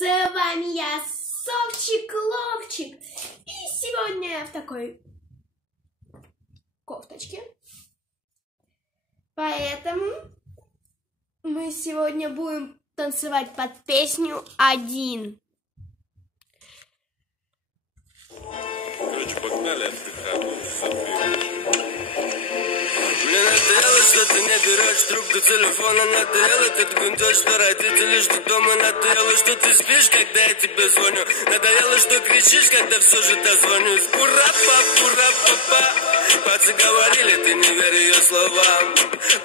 С вами я, Совчик-Ловчик. И сегодня я в такой кофточке. Поэтому мы сегодня будем танцевать под песню «Один». Короче, погнали отдыхать. Мне надоело, что ты не берешь трубку телефона. Надоело, ты гундешь, что родители ждут дома. Надоело, что ты спишь, когда я тебе звоню. Надоело, что кричишь, когда все же дозвонюсь. Ура-па-пура-па-па. Пацы говорили, ты не верь ее словам.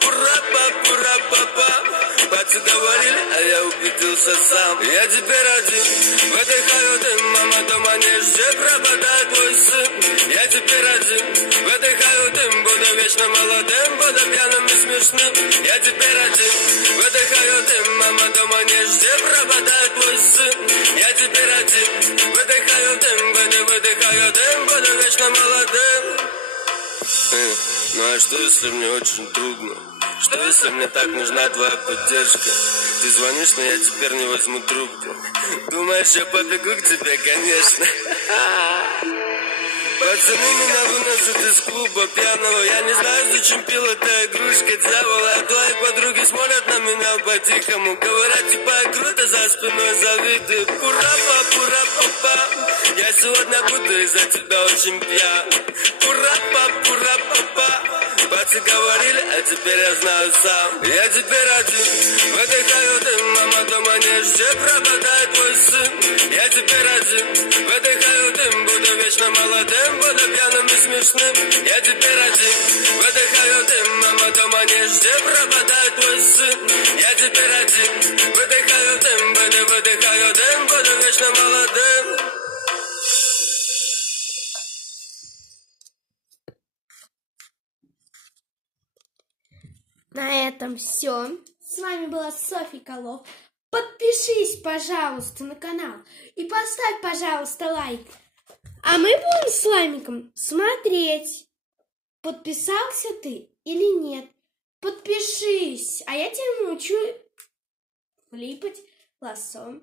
Ура-па-пура-па-па. Пацы говорили, а я убедился сам. Я теперь один, выдыхаю дым. Мама дома не все пропадает твой сын. Я теперь один, выдыхаю дым. Буду вечно молодым, буду пьяным и смешным. Я теперь один, выдыхаю дым. Мама дома не все пропадает твой сын. Я теперь один, выдыхаю дым. Выдыхаю дым, буду вечно молодым. Ну а что если мне очень трудно? Что если мне так нужна твоя поддержка? Ты звонишь, но я теперь не возьму трубку. Думаешь, я побегу к тебе, конечно. Пацаны меня выносят из клуба пьяного. Я не знаю, зачем пил эта игрушка дьявола. А твои подруги смотрят на меня по-тихому. Говорят, типа, я круто за спиной завидую. Пура-па-пура-па-па. Я сегодня буду из-за тебя очень пьян. Пура-па-пура-па-па. Пацы говорили, а теперь я знаю сам. Я теперь один, выдыхаю дым. Мама дома не все пропадает твой сын. Я теперь один, выдыхаю дым. Буду вечно молодым, буду пьяным и смешным. Я теперь один, выдыхаю дым. Мама дома не все пропадает твой сын. Я теперь один, выдыхаю дым. Выдыхаю дым, буду вечно молодым. На этом все. С вами была Софья Колов. Подпишись, пожалуйста, на канал и поставь, пожалуйста, лайк. А мы будем с Ламиком смотреть, подписался ты или нет. Подпишись, а я тебя научу флипать лассо.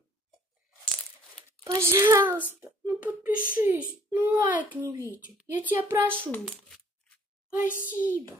Пожалуйста, ну подпишись, ну лайк не видит. Я тебя прошу. Спасибо.